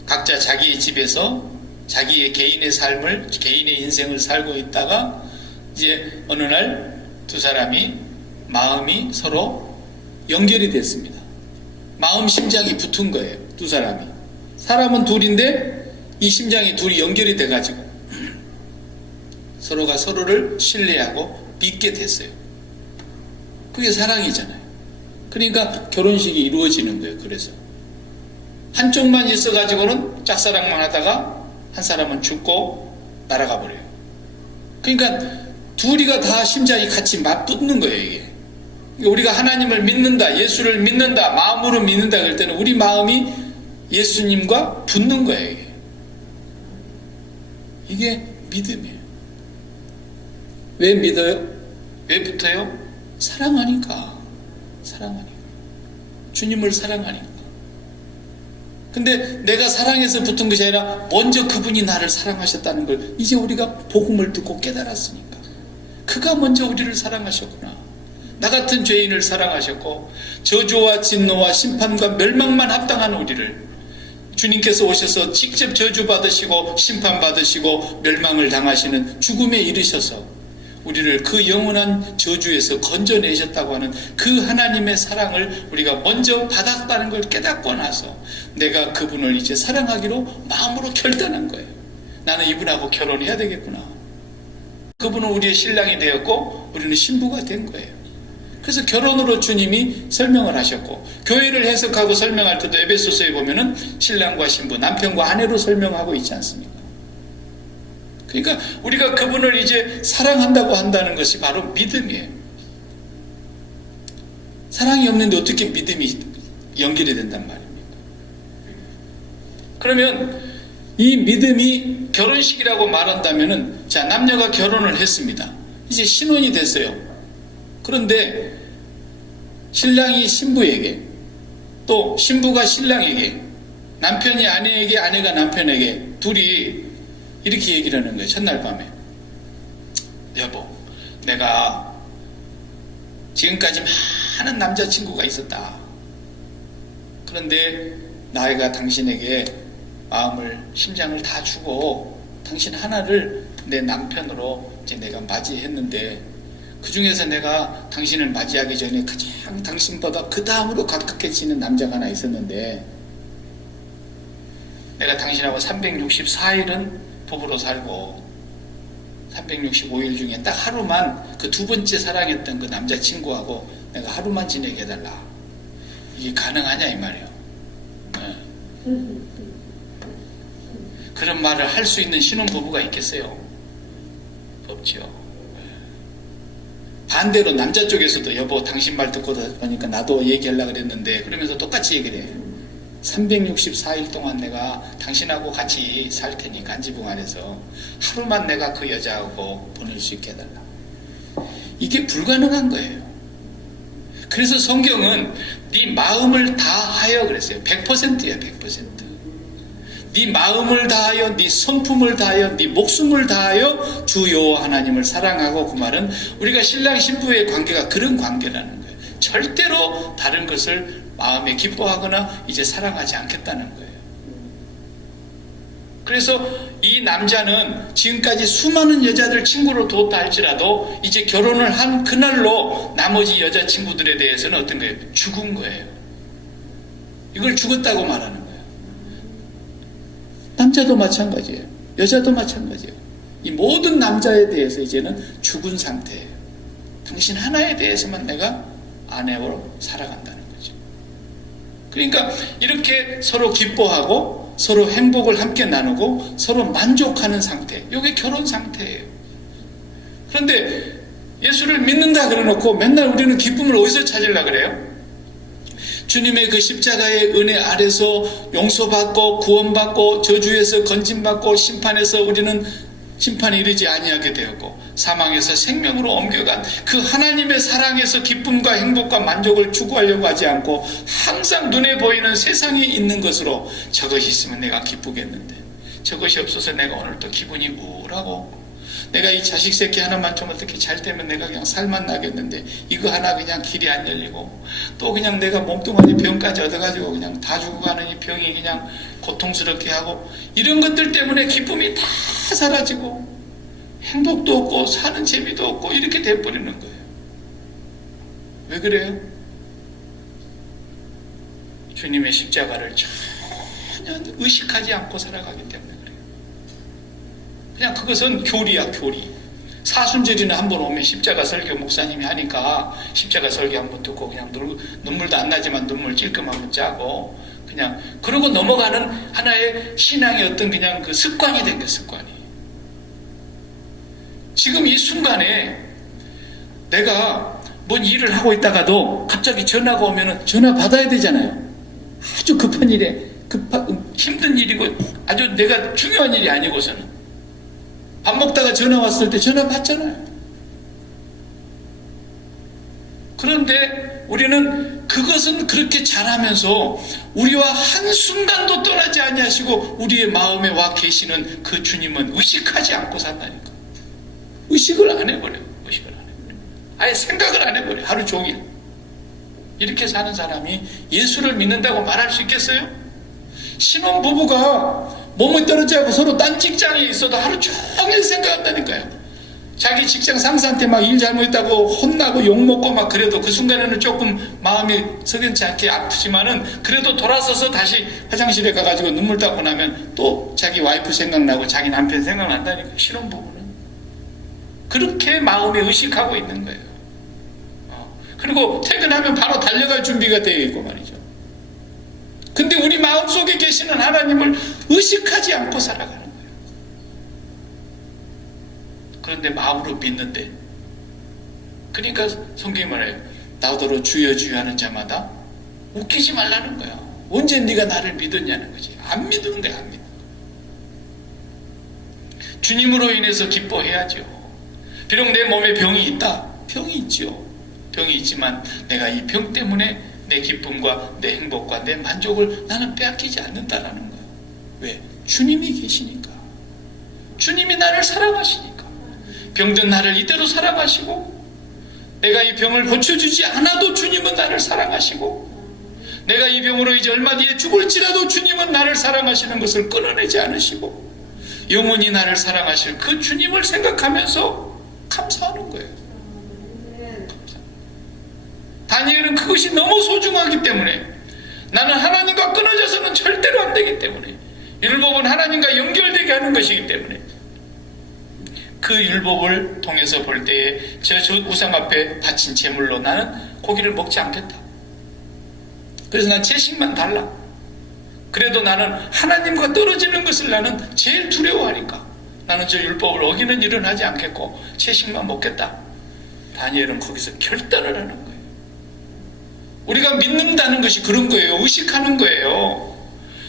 각자 자기의 집에서 자기의 개인의 삶을, 개인의 인생을 살고 있다가 이제 어느 날 두 사람이 마음이 서로 연결이 됐습니다. 마음 심장이 붙은 거예요. 두 사람이. 사람은 둘인데 이 심장이 둘이 연결이 돼가지고 서로가 서로를 신뢰하고 믿게 됐어요. 그게 사랑이잖아요. 그러니까 결혼식이 이루어지는 거예요. 그래서 한쪽만 있어가지고는 짝사랑만 하다가 한 사람은 죽고 날아가 버려요. 그러니까 둘이가 다 심장이 같이 맞붙는 거예요. 이게 우리가 하나님을 믿는다, 예수를 믿는다, 마음으로 믿는다 그럴 때는 우리 마음이 예수님과 붙는 거예요. 이게 믿음이에요. 왜 믿어요? 왜 붙어요? 사랑하니까. 사랑하니까. 주님을 사랑하니까. 근데 내가 사랑해서 붙은 것이 아니라 먼저 그분이 나를 사랑하셨다는 걸 이제 우리가 복음을 듣고 깨달았으니까. 그가 먼저 우리를 사랑하셨구나. 나 같은 죄인을 사랑하셨고 저주와 진노와 심판과 멸망만 합당한 우리를 주님께서 오셔서 직접 저주받으시고 심판받으시고 멸망을 당하시는 죽음에 이르셔서 우리를 그 영원한 저주에서 건져내셨다고 하는 그 하나님의 사랑을 우리가 먼저 받았다는 걸 깨닫고 나서 내가 그분을 이제 사랑하기로 마음으로 결단한 거예요. 나는 이분하고 결혼해야 되겠구나. 그분은 우리의 신랑이 되었고 우리는 신부가 된 거예요. 그래서 결혼으로 주님이 설명을 하셨고, 교회를 해석하고 설명할 때도 에베소서에 보면은 신랑과 신부, 남편과 아내로 설명하고 있지 않습니까? 그러니까 우리가 그분을 이제 사랑한다고 한다는 것이 바로 믿음이에요. 사랑이 없는데 어떻게 믿음이 연결이 된단 말입니까? 그러면 이 믿음이 결혼식이라고 말한다면은, 자, 남녀가 결혼을 했습니다. 이제 신혼이 됐어요. 그런데 신랑이 신부에게, 또 신부가 신랑에게, 남편이 아내에게, 아내가 남편에게 둘이 이렇게 얘기를 하는 거예요. 첫날 밤에. 여보, 내가 지금까지 많은 남자친구가 있었다. 그런데 나이가 당신에게 심장을 다 주고 당신 하나를 내 남편으로 이제 내가 맞이했는데, 그 중에서 내가 당신을 맞이하기 전에 가장 당신보다 그 다음으로 가깝게지는 남자가 하나 있었는데, 내가 당신하고 364일은 부부로 살고 365일 중에 딱 하루만 그 두 번째 사랑했던 그 남자친구하고 내가 하루만 지내게 해달라. 이게 가능하냐 이 말이에요. 그런 말을 할 수 있는 신혼부부가 있겠어요? 없죠. 반대로 남자 쪽에서도 여보 당신 말 듣고 보니까 나도 얘기하려고 그랬는데, 그러면서 똑같이 얘기를 해요. 364일 동안 내가 당신하고 같이 살 테니 간지붕 안에서 하루만 내가 그 여자하고 보낼 수 있게 해달라. 이게 불가능한 거예요. 그래서 성경은 네 마음을 다하여 그랬어요. 100%야 100%. 네 마음을 다하여, 네 성품을 다하여, 네 목숨을 다하여 주 여호와 하나님을 사랑하고, 그 말은 우리가 신랑 신부의 관계가 그런 관계라는 거예요. 절대로 다른 것을 마음에 기뻐하거나 이제 사랑하지 않겠다는 거예요. 그래서 이 남자는 지금까지 수많은 여자들 친구로 뒀다 할지라도 이제 결혼을 한 그날로 나머지 여자친구들에 대해서는 어떤 거예요? 죽은 거예요. 이걸 죽었다고 말하는 거예요. 남자도 마찬가지예요. 여자도 마찬가지예요. 이 모든 남자에 대해서 이제는 죽은 상태예요. 당신 하나에 대해서만 내가 아내로 살아간다는 거죠. 그러니까 이렇게 서로 기뻐하고 서로 행복을 함께 나누고 서로 만족하는 상태, 이게 결혼 상태예요. 그런데 예수를 믿는다 그래놓고 맨날 우리는 기쁨을 어디서 찾으려고 그래요? 주님의 그 십자가의 은혜 아래서 용서받고 구원받고 저주에서 건짐받고 심판에서 우리는 심판에 이르지 아니하게 되었고 사망에서 생명으로 옮겨간 그 하나님의 사랑에서 기쁨과 행복과 만족을 추구하려고 하지 않고 항상 눈에 보이는 세상에 있는 것으로 저것이 있으면 내가 기쁘겠는데 저것이 없어서 내가 오늘 또 기분이 우울하고 내가 이 자식 새끼 하나만 좀 어떻게 잘 되면 내가 그냥 살만 나겠는데 이거 하나 그냥 길이 안 열리고 또 그냥 내가 몸뚱아리 병까지 얻어가지고 그냥 다 죽어가는 이 병이 그냥 고통스럽게 하고 이런 것들 때문에 기쁨이 다 사라지고 행복도 없고 사는 재미도 없고 이렇게 돼버리는 거예요. 왜 그래요? 주님의 십자가를 전혀 의식하지 않고 살아가기 때문에 그래요. 그냥 그것은 교리야, 교리. 사순절이나 한 번 오면 십자가 설교 목사님이 하니까 십자가 설교 한 번 듣고 그냥 눈물도 안 나지만 눈물 찔끔 한번 짜고 그냥 그러고 넘어가는 하나의 신앙의 어떤 그냥 그 습관이 된 게 습관이. 지금 이 순간에 내가 뭔 일을 하고 있다가도 갑자기 전화가 오면은 전화 받아야 되잖아요. 아주 급한 일에 힘든 일이고 아주 내가 중요한 일이 아니고서는 밥 먹다가 전화 왔을 때 전화 받잖아요. 그런데 우리는 그것은 그렇게 잘하면서 우리와 한순간도 떠나지 아니하시고 우리의 마음에 와 계시는 그 주님은 의식하지 않고 산다니까. 의식을 안 해버려요. 의식을 안 해버려요. 아예 생각을 안 해버려요. 하루 종일. 이렇게 사는 사람이 예수를 믿는다고 말할 수 있겠어요? 신혼부부가 몸을 떨어져 하고 서로 딴 직장에 있어도 하루 종일 생각한다니까요. 자기 직장 상사한테 막 일 잘못했다고 혼나고 욕먹고 막 그래도 그 순간에는 조금 마음이 석연치 않게 아프지만은 그래도 돌아서서 다시 화장실에 가가지고 눈물 닦고 나면 또 자기 와이프 생각나고 자기 남편 생각난다니까. 신혼부부는 그렇게 마음에 의식하고 있는 거예요. 그리고 퇴근하면 바로 달려갈 준비가 되어 있고 말이죠. 근데 우리 마음속에 계시는 하나님을 의식하지 않고 살아가는 거예요. 그런데 마음으로 믿는데, 그러니까 성경이 말해요. 나더러 주여 주여 하는 자마다 웃기지 말라는 거야. 언제 네가 나를 믿었냐는 거지. 안 믿는 거야. 안 믿는 거야. 주님으로 인해서 기뻐해야죠. 비록 내 몸에 병이 있다. 병이 있죠. 병이 있지만 내가 이 병 때문에 내 기쁨과 내 행복과 내 만족을 나는 빼앗기지 않는다라는 거예요. 왜? 주님이 계시니까. 주님이 나를 사랑하시니까. 병든 나를 이대로 사랑하시고 내가 이 병을 고쳐주지 않아도 주님은 나를 사랑하시고, 내가 이 병으로 이제 얼마 뒤에 죽을지라도 주님은 나를 사랑하시는 것을 끊어내지 않으시고 영원히 나를 사랑하실 그 주님을 생각하면서 감사하는 거예요. 다니엘은 그것이 너무 소중하기 때문에, 나는 하나님과 끊어져서는 절대로 안 되기 때문에, 율법은 하나님과 연결되게 하는 것이기 때문에 그 율법을 통해서 볼 때에 저 우상 앞에 바친 제물로 나는 고기를 먹지 않겠다. 그래서 난 채식만 달라. 그래도 나는 하나님과 떨어지는 것을 나는 제일 두려워하니까 나는 저 율법을 어기는 일은 하지 않겠고 채식만 먹겠다. 다니엘은 거기서 결단을 하는 거예요. 우리가 믿는다는 것이 그런 거예요. 의식하는 거예요.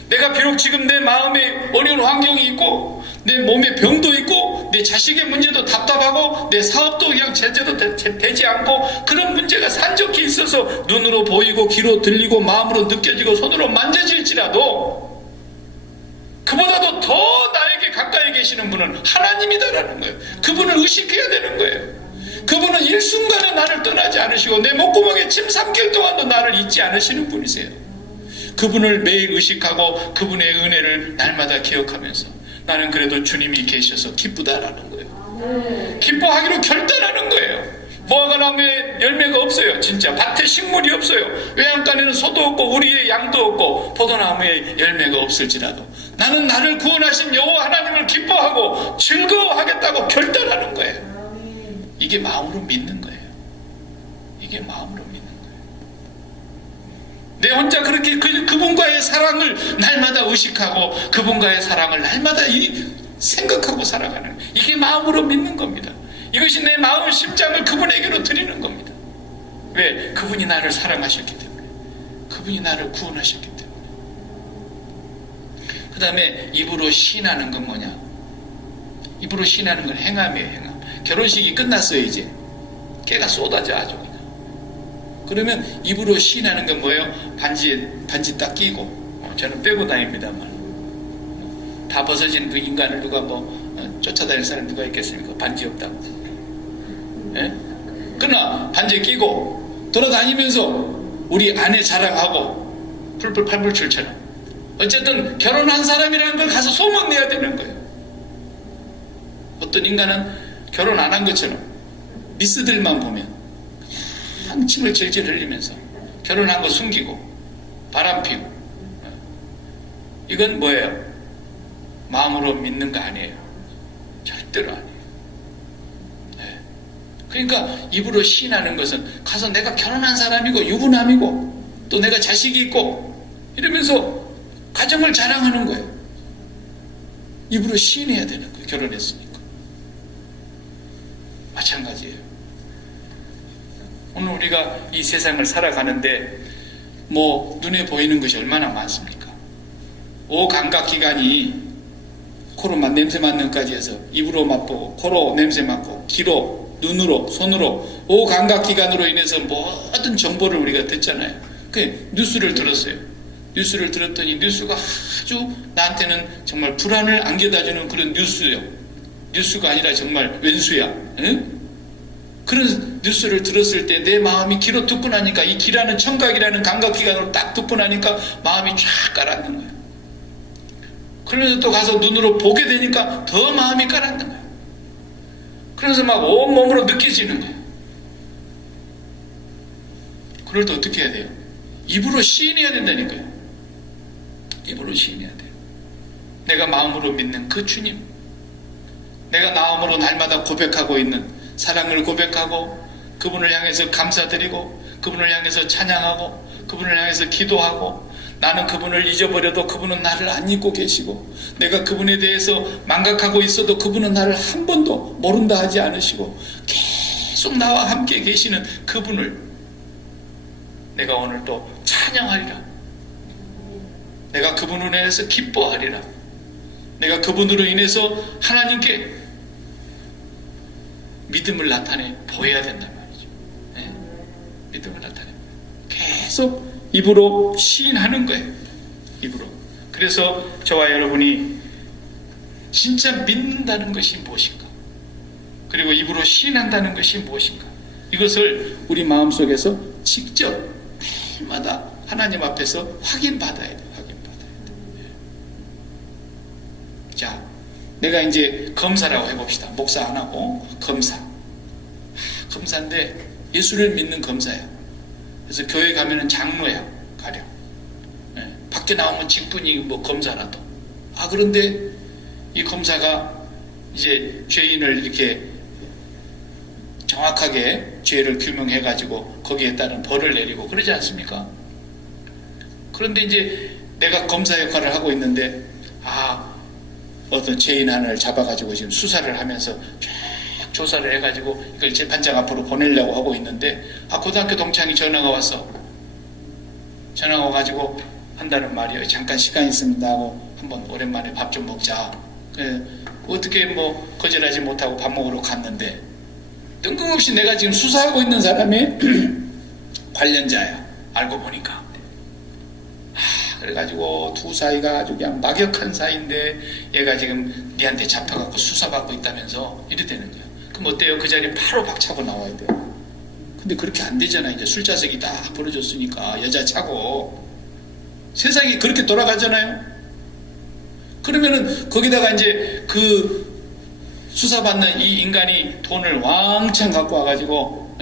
내가 비록 지금 내 마음에 어려운 환경이 있고 내 몸에 병도 있고 내 자식의 문제도 답답하고 내 사업도 그냥 제대로 되지 않고 그런 문제가 산적해 있어서 눈으로 보이고 귀로 들리고 마음으로 느껴지고 손으로 만져질지라도 그보다도 더 나에게 가까이 계시는 분은 하나님이다라는 거예요. 그분을 의식해야 되는 거예요. 그분은 일순간에 나를 떠나지 않으시고 내 목구멍에 침 삼킬 동안도 나를 잊지 않으시는 분이세요. 그분을 매일 의식하고 그분의 은혜를 날마다 기억하면서 나는 그래도 주님이 계셔서 기쁘다라는 거예요. 기뻐하기로 결단하는 거예요. 무화과 나무에 열매가 없어요. 진짜 밭에 식물이 없어요. 외양간에는 소도 없고 우리의 양도 없고 포도나무에 열매가 없을지라도 나는 나를 구원하신 여호와 하나님을 기뻐하고 즐거워하겠다고 결단하는 거예요. 이게 마음으로 믿는 거예요. 이게 마음으로 믿는 거예요. 내 혼자 그렇게 그분과의 사랑을 날마다 의식하고 그분과의 사랑을 날마다 생각하고 살아가는, 이게 마음으로 믿는 겁니다. 이것이 내 마음 심장을 그분에게로 드리는 겁니다. 왜? 그분이 나를 사랑하셨기 때문에, 그분이 나를 구원하셨기 때문에. 그 다음에 입으로 시인하는 건 뭐냐? 입으로 시인하는 건 행함이에요. 행함. 결혼식이 끝났어요. 이제 깨가 쏟아져 아주 그냥. 그러면 입으로 시인하는 건 뭐예요? 반지 딱 끼고, 저는 빼고 다닙니다만, 다 벗어진 그 인간을 누가 쫓아다닐 사람 누가 있겠습니까? 반지 없다고. 예? 그러나 반지 끼고 돌아다니면서 우리 아내 자랑하고 풀풀 팔불출처럼 어쨌든 결혼한 사람이라는 걸 가서 소문내야 되는 거예요. 어떤 인간은 결혼 안 한 것처럼 미스들만 보면 그냥 침을 질질 흘리면서 결혼한 거 숨기고 바람 피고, 이건 뭐예요? 마음으로 믿는 거 아니에요. 절대로 아니에요. 네. 그러니까 입으로 시인하는 것은 가서 내가 결혼한 사람이고 유부남이고 또 내가 자식이 있고 이러면서 가정을 자랑하는 거예요. 입으로 시인해야 되는 거예요. 결혼했으니까. 마찬가지예요. 오늘 우리가 이 세상을 살아가는데 눈에 보이는 것이 얼마나 많습니까? 오감각기관이 코로 냄새 맡는 것까지 해서 입으로 맛보고 코로 냄새 맡고 귀로 눈으로 손으로 오감각기관으로 인해서 모든 정보를 우리가 듣잖아요. 그 뉴스를 들었어요. 뉴스를 들었더니 뉴스가 아주 나한테는 정말 불안을 안겨다주는 그런 뉴스요. 뉴스가 아니라 정말 왼수야. 응? 그런 뉴스를 들었을 때 내 마음이 귀로 듣고 나니까 이 귀라는 청각이라는 감각기관으로 딱 듣고 나니까 마음이 쫙 가라앉는 거예요. 그러면서 또 가서 눈으로 보게 되니까 더 마음이 가라앉는 거예요. 그래서 막 온몸으로 느껴지는 거예요. 그럴 때 어떻게 해야 돼요? 입으로 시인해야 된다니까요. 입으로 시인해야 돼요. 내가 마음으로 믿는 그 주님, 내가 마음으로 날마다 고백하고 있는 사랑을 고백하고 그분을 향해서 감사드리고 그분을 향해서 찬양하고 그분을 향해서 기도하고, 나는 그분을 잊어버려도 그분은 나를 안 잊고 계시고, 내가 그분에 대해서 망각하고 있어도 그분은 나를 한 번도 모른다 하지 않으시고 계속 나와 함께 계시는 그분을 내가 오늘 또 찬양하리라. 내가 그분으로 인해서 기뻐하리라. 내가 그분으로 인해서 하나님께 믿음을 나타내 보여야 된단 말이죠. 네? 믿음을 나타내 계속 입으로 시인하는 거예요. 입으로. 그래서 저와 여러분이 진짜 믿는다는 것이 무엇인가, 그리고 입으로 시인한다는 것이 무엇인가, 이것을 우리 마음속에서 직접 매일마다 하나님 앞에서 확인받아야 돼. 자, 내가 이제 검사라고 해봅시다. 목사 안 하고 검사. 검사인데 예수를 믿는 검사야. 그래서 교회 가면은 장로야, 가령. 밖에 나오면 직분이 뭐 검사라도. 그런데 이 검사가 이제 죄인을 이렇게 정확하게 죄를 규명해가지고 거기에 따른 벌을 내리고 그러지 않습니까? 그런데 이제 내가 검사 역할을 하고 있는데, 어떤 죄인 하나를 잡아가지고 지금 수사를 하면서 쫙 조사를 해가지고 이걸 재판장 앞으로 보내려고 하고 있는데, 고등학교 동창이 전화가 왔어. 전화가 와가지고 한다는 말이에요. 잠깐 시간 있습니다 하고 한번 오랜만에 밥 좀 먹자. 어떻게 뭐 거절하지 못하고 밥 먹으러 갔는데, 뜬금없이 내가 지금 수사하고 있는 사람이 관련자야. 알고 보니까. 그래가지고 두 사이가 아주 그냥 막역한 사이인데 얘가 지금 니한테 잡혀갖고 수사받고 있다면서 이래 되는 거야. 그럼 어때요? 그 자리에 바로 박차고 나와야 돼요. 근데 그렇게 안 되잖아. 이제 술자석이 다 벌어졌으니까 여자 차고 세상이 그렇게 돌아가잖아요. 그러면은 거기다가 이제 그 수사받는 이 인간이 돈을 왕창 갖고 와가지고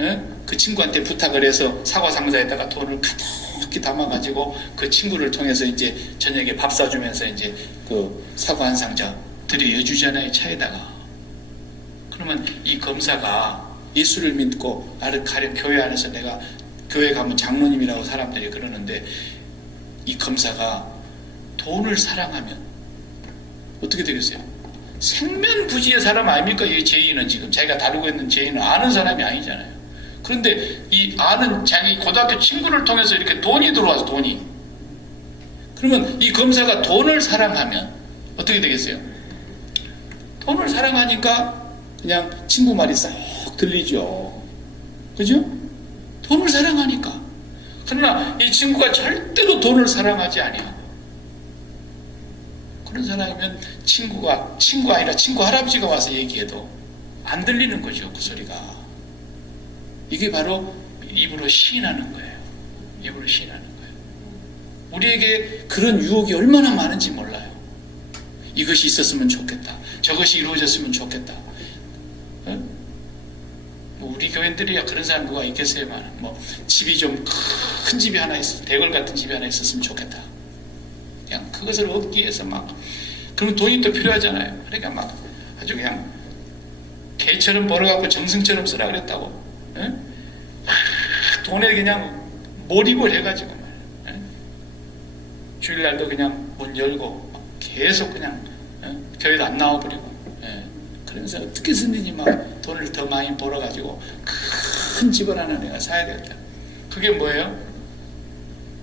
그 친구한테 부탁을 해서 사과상자에다가 돈을 가득히 담아가지고 그 친구를 통해서 이제 저녁에 밥 사주면서 이제 그 사과 한 상자 들여주잖아요, 차에다가. 그러면 이 검사가 예수를 믿고 나를 가령 교회 안에서 내가 교회 가면 장로님이라고 사람들이 그러는데, 이 검사가 돈을 사랑하면 어떻게 되겠어요? 생면부지의 사람 아닙니까? 이 죄인은 지금 자기가 다루고 있는 죄인은 아는 사람이 아니잖아요. 그런데 이 아는 자기 고등학교 친구를 통해서 이렇게 돈이 들어와서 돈이. 그러면 이 검사가 돈을 사랑하면 어떻게 되겠어요? 돈을 사랑하니까 그냥 친구 말이 싹 들리죠. 그죠? 돈을 사랑하니까. 그러나 이 친구가 절대로 돈을 사랑하지 아니야. 그런 사람이면 친구가 아니라 친구 할아버지가 와서 얘기해도 안 들리는 거죠, 그 소리가. 이게 바로 입으로 시인하는 거예요. 입으로 시인하는 거예요. 우리에게 그런 유혹이 얼마나 많은지 몰라요. 이것이 있었으면 좋겠다. 저것이 이루어졌으면 좋겠다. 뭐 우리 교인들이야 그런 사람 누가 있겠어요? 뭐 집이 좀 큰 집이 하나 있어, 대궐 같은 집이 하나 있었으면 좋겠다. 그냥 그것을 얻기 위해서 막, 그러면 돈이 또 필요하잖아요. 그러니까 막 아주 그냥 개처럼 벌어갖고 정승처럼 쓰라 그랬다고. 돈에 그냥 몰입을 해가지고 주일날도 그냥 문 열고 계속 그냥 교회도 안 나와버리고, 그러면서 어떻게 쓰는지 막 돈을 더 많이 벌어가지고 큰 집을 하나 내가 사야 되겠다. 그게 뭐예요?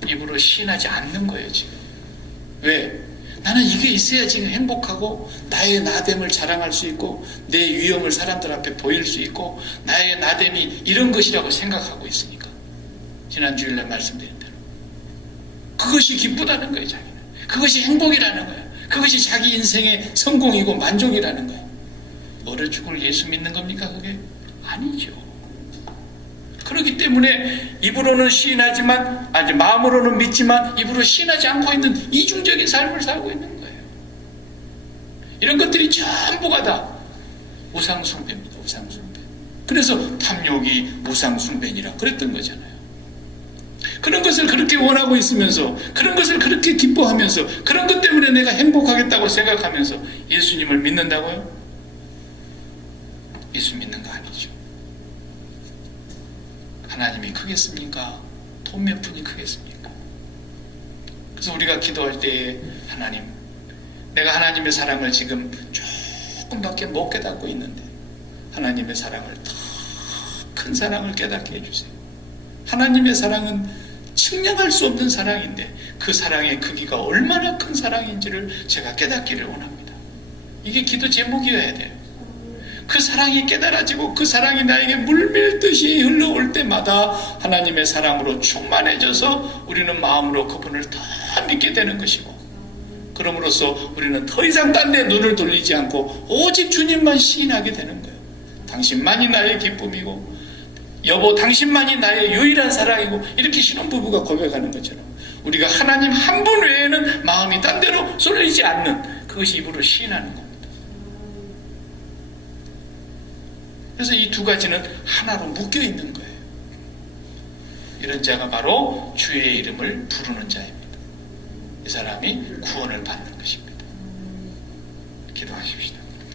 입으로 시인하지 않는 거예요 지금. 왜? 나는 이게 있어야 지금 행복하고 나의 나됨을 자랑할 수 있고 내 위엄을 사람들 앞에 보일 수 있고 나의 나됨이 이런 것이라고 생각하고 있으니까. 지난 주일날 말씀드린 대로 그것이 기쁘다는 거예요. 자기는 그것이 행복이라는 거예요. 그것이 자기 인생의 성공이고 만족이라는 거예요. 얼어 죽을 예수 믿는 겁니까? 그게 아니죠. 그렇기 때문에 입으로는 시인하지만, 마음으로는 믿지만 입으로 시인하지 않고 있는 이중적인 삶을 살고 있는 거예요. 이런 것들이 전부가 다 우상숭배입니다. 우상숭배. 그래서 탐욕이 우상숭배니라 그랬던 거잖아요. 그런 것을 그렇게 원하고 있으면서, 그런 것을 그렇게 기뻐하면서, 그런 것 때문에 내가 행복하겠다고 생각하면서 예수님을 믿는다고요? 예수 믿는 거 아니죠. 하나님이 크겠습니까? 돈 몇 푼이 크겠습니까? 그래서 우리가 기도할 때에 하나님, 내가 하나님의 사랑을 지금 조금밖에 못 깨닫고 있는데 하나님의 사랑을 더 큰 사랑을 깨닫게 해주세요. 하나님의 사랑은 측량할 수 없는 사랑인데 그 사랑의 크기가 얼마나 큰 사랑인지를 제가 깨닫기를 원합니다. 이게 기도 제목이어야 돼요. 그 사랑이 깨달아지고 그 사랑이 나에게 물밀듯이 흘러올 때마다 하나님의 사랑으로 충만해져서 우리는 마음으로 그분을 더 믿게 되는 것이고, 그럼으로써 우리는 더 이상 딴 데 눈을 돌리지 않고 오직 주님만 시인하게 되는 거예요. 당신만이 나의 기쁨이고 여보 당신만이 나의 유일한 사랑이고, 이렇게 신혼부부가 고백하는 것처럼 우리가 하나님 한 분 외에는 마음이 딴 데로 쏠리지 않는, 그것이 입으로 시인하는 겁니다. 그래서 이 두 가지는 하나로 묶여 있는 거예요. 이런 자가 바로 주의 이름을 부르는 자입니다. 이 사람이 구원을 받는 것입니다. 기도하십시다.